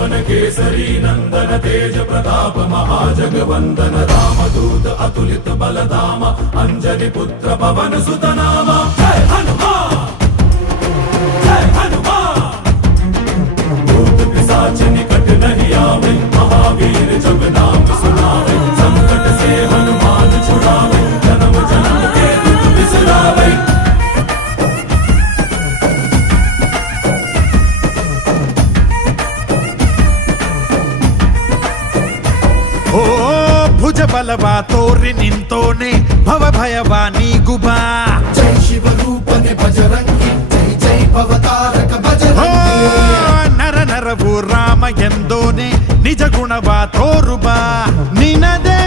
पवन केसरी नंदन तेज प्रताप महाजगवंदन रामदूत अतुलित बलधाम अंजनी पुत्र पवन सुत नाम जय हनुमान जय हनुमान। भूत पिशाच निकट नहीं आवे महावीर जब नाम सुनावे संकट से हनुमान छुड़ावे जन्म जन्म के दुख बिसरावे। ಓ ಭುಜ ಬಲವ ತೋರಿ ನಿಂತೋನೆ ಭವ ಭಯವ ನೀಗುಬಾ जय शिव रूपने बजरंगी जय जय भवतारक बजरंगी। ನರ ನರವು ರಾಮ ಎಂದೋನೆ ನಿಜ ಗುಣವ ತೋರುಬಾ ನಿನದೇ